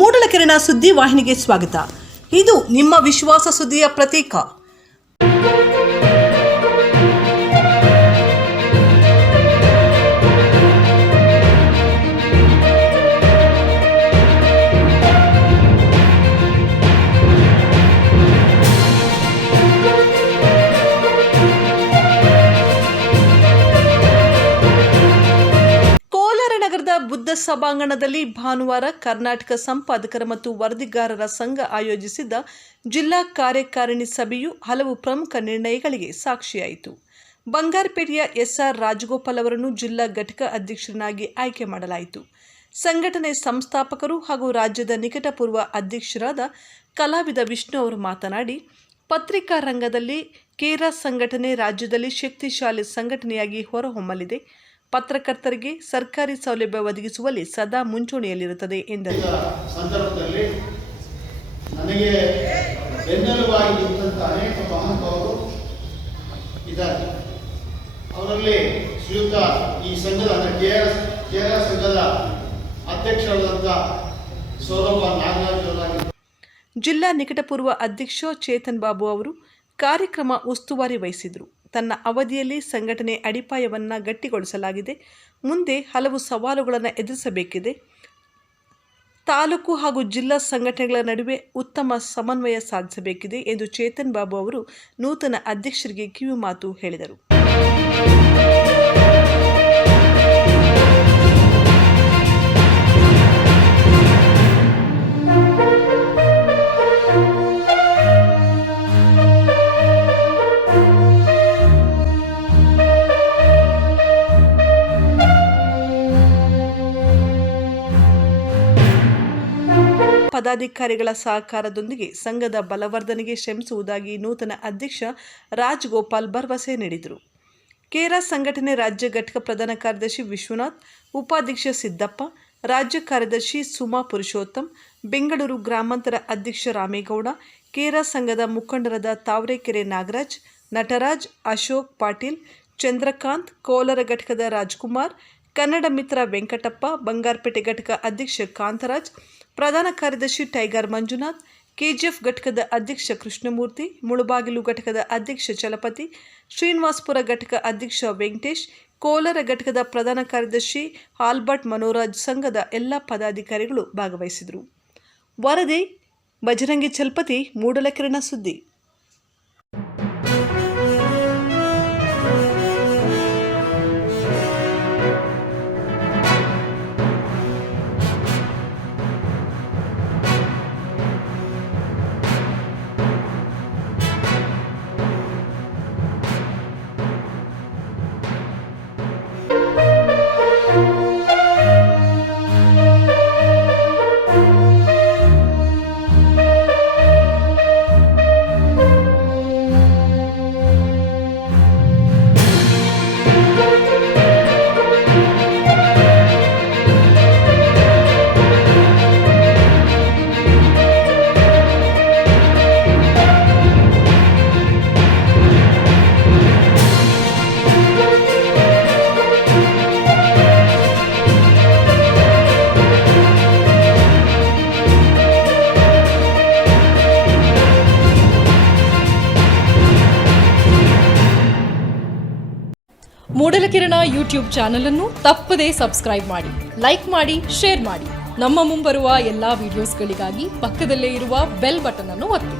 ಮೂಡಲಕೆರೆನ ಸುದ್ದಿ ವಾಹಿನಿಗೆ ಸ್ವಾಗತ. ಇದು ನಿಮ್ಮ ವಿಶ್ವಾಸ ಸುದ್ದಿಯ ಪ್ರತೀಕ. ನಗರದ ಬುದ್ಧ ಸಭಾಂಗಣದಲ್ಲಿ ಭಾನುವಾರ ಕರ್ನಾಟಕ ಸಂಪಾದಕರ ಮತ್ತು ವರದಿಗಾರರ ಸಂಘ ಆಯೋಜಿಸಿದ್ದ ಜಿಲ್ಲಾ ಕಾರ್ಯಕಾರಿಣಿ ಸಭೆಯು ಹಲವು ಪ್ರಮುಖ ನಿರ್ಣಯಗಳಿಗೆ ಸಾಕ್ಷಿಯಾಯಿತು. ಬಂಗಾರಪೇಟೆಯ ಎಸ್ಆರ್ ರಾಜಗೋಪಾಲ್ ಅವರನ್ನು ಜಿಲ್ಲಾ ಘಟಕ ಅಧ್ಯಕ್ಷರನ್ನಾಗಿ ಆಯ್ಕೆ ಮಾಡಲಾಯಿತು. ಸಂಘಟನೆ ಸಂಸ್ಥಾಪಕರು ಹಾಗೂ ರಾಜ್ಯದ ನಿಕಟಪೂರ್ವ ಅಧ್ಯಕ್ಷರಾದ ಕಲಾವಿದ ವಿಷ್ಣು ಅವರು ಮಾತನಾಡಿ, ಪತ್ರಿಕಾ ರಂಗದಲ್ಲಿ ಕೇರಾ ಸಂಘಟನೆ ರಾಜ್ಯದಲ್ಲಿ ಶಕ್ತಿಶಾಲಿ ಸಂಘಟನೆಯಾಗಿ ಹೊರಹೊಮ್ಮಲಿದೆ. ಪತ್ರಕರ್ತರಿಗೆ ಸರ್ಕಾರಿ ಸೌಲಭ್ಯ ಒದಗಿಸುವಲ್ಲಿ ಸದಾ ಮುಂಚೂಣಿಯಲ್ಲಿರುತ್ತದೆ ಎಂದರು. ಸಂದರ್ಭದಲ್ಲಿ ನನಗೆ ಬೆನ್ನೆಲುಬಾಗಿ ನಿಂತಹ ಅನೇಕ ಮಹಾನುಭಾವರು ಇದ್ದಾರೆ. ಅವರಲ್ಲಿ ಶ್ರೀಯುತ ಈ ಸಂಘದ ಕೇರಳ ಸಂಘದ ಅಧ್ಯಕ್ಷರಾದಂಥ ಸೌರಭ ನಾಗರಾಜ್ ಅವರಾಗಿದ್ದಾರೆ. ಜಿಲ್ಲಾ ನಿಕಟಪೂರ್ವ ಅಧ್ಯಕ್ಷ ಚೇತನ್ ಬಾಬು ಅವರು ಕಾರ್ಯಕ್ರಮ ಉಸ್ತುವಾರಿ ವಹಿಸಿದರು. ತನ್ನ ಅವಧಿಯಲ್ಲಿ ಸಂಘಟನೆ ಅಡಿಪಾಯವನ್ನು ಗಟ್ಟಿಗೊಳಿಸಲಾಗಿದೆ. ಮುಂದೆ ಹಲವು ಸವಾಲುಗಳನ್ನು ಎದುರಿಸಬೇಕಿದೆ. ತಾಲೂಕು ಹಾಗೂ ಜಿಲ್ಲಾ ಸಂಘಟನೆಗಳ ನಡುವೆ ಉತ್ತಮ ಸಮನ್ವಯ ಸಾಧಿಸಬೇಕಿದೆ ಎಂದು ಚೇತನ್ ಬಾಬು ಅವರು ನೂತನ ಅಧ್ಯಕ್ಷರಿಗೆ ಕಿವಿಮಾತು ಹೇಳಿದರು. ಪದಾಧಿಕಾರಿಗಳ ಸಹಕಾರದೊಂದಿಗೆ ಸಂಘದ ಬಲವರ್ಧನೆಗೆ ಶ್ರಮಿಸುವುದಾಗಿ ನೂತನ ಅಧ್ಯಕ್ಷ ರಾಜಗೋಪಾಲ್ ಭರವಸೆ ನೀಡಿದರು. ಕೇರಾ ಸಂಘಟನೆ ರಾಜ್ಯ ಘಟಕ ಪ್ರಧಾನ ಕಾರ್ಯದರ್ಶಿ ವಿಶ್ವನಾಥ್, ಉಪಾಧ್ಯಕ್ಷ ಸಿದ್ದಪ್ಪ, ರಾಜ್ಯ ಕಾರ್ಯದರ್ಶಿ ಸುಮಾ ಪುರುಷೋತ್ತಮ್, ಬೆಂಗಳೂರು ಗ್ರಾಮಾಂತರ ಅಧ್ಯಕ್ಷ ರಾಮೇಗೌಡ, ಕೇರಾ ಸಂಘದ ಮುಖಂಡರಾದ ತಾವರೆಕೆರೆ ನಾಗರಾಜ್, ನಟರಾಜ್, ಅಶೋಕ್ ಪಾಟೀಲ್, ಚಂದ್ರಕಾಂತ್, ಕೋಲಾರ ಘಟಕದ ರಾಜ್ಕುಮಾರ್, ಕನ್ನಡ ಮಿತ್ರ ವೆಂಕಟಪ್ಪ, ಬಂಗಾರಪೇಟೆ ಘಟಕ ಅಧ್ಯಕ್ಷ ಕಾಂತರಾಜ್, ಪ್ರಧಾನ ಕಾರ್ಯದರ್ಶಿ ಟೈಗರ್ ಮಂಜುನಾಥ್, ಕೆಜಿಎಫ್ ಘಟಕದ ಅಧ್ಯಕ್ಷ ಕೃಷ್ಣಮೂರ್ತಿ, ಮುಳುಬಾಗಿಲು ಘಟಕದ ಅಧ್ಯಕ್ಷ ಚಲಪತಿ, ಶ್ರೀನಿವಾಸಪುರ ಘಟಕ ಅಧ್ಯಕ್ಷ ವೆಂಕಟೇಶ್, ಕೋಲಾರ ಘಟಕದ ಪ್ರಧಾನ ಕಾರ್ಯದರ್ಶಿ ಆಲ್ಬರ್ಟ್ ಮನೋರಾಜ್ ಸಂಘದ ಎಲ್ಲ ಪದಾಧಿಕಾರಿಗಳು ಭಾಗವಹಿಸಿದರು. ವರದಿ ಬಜರಂಗಿ ಚಲಪತಿ, ಮೂಡಲಕೆರೆನ ಸುದ್ದಿ. ಮೂಡಲಕೆರೆನ ಯೂಟ್ಯೂಬ್ ಚಾನಲ್ ಅನ್ನು ತಪ್ಪದೇ ಸಬ್ಸ್ಕ್ರೈಬ್ ಮಾಡಿ, ಲೈಕ್ ಮಾಡಿ, ಶೇರ್ ಮಾಡಿ. ನಮ್ಮ ಮುಂಬರುವ ಎಲ್ಲಾ ವಿಡಿಯೋಸ್ಗಳಿಗಾಗಿ ಪಕ್ಕದಲ್ಲೇ ಇರುವ ಬೆಲ್ ಬಟನ್ ಅನ್ನು ಒತ್ತಿ.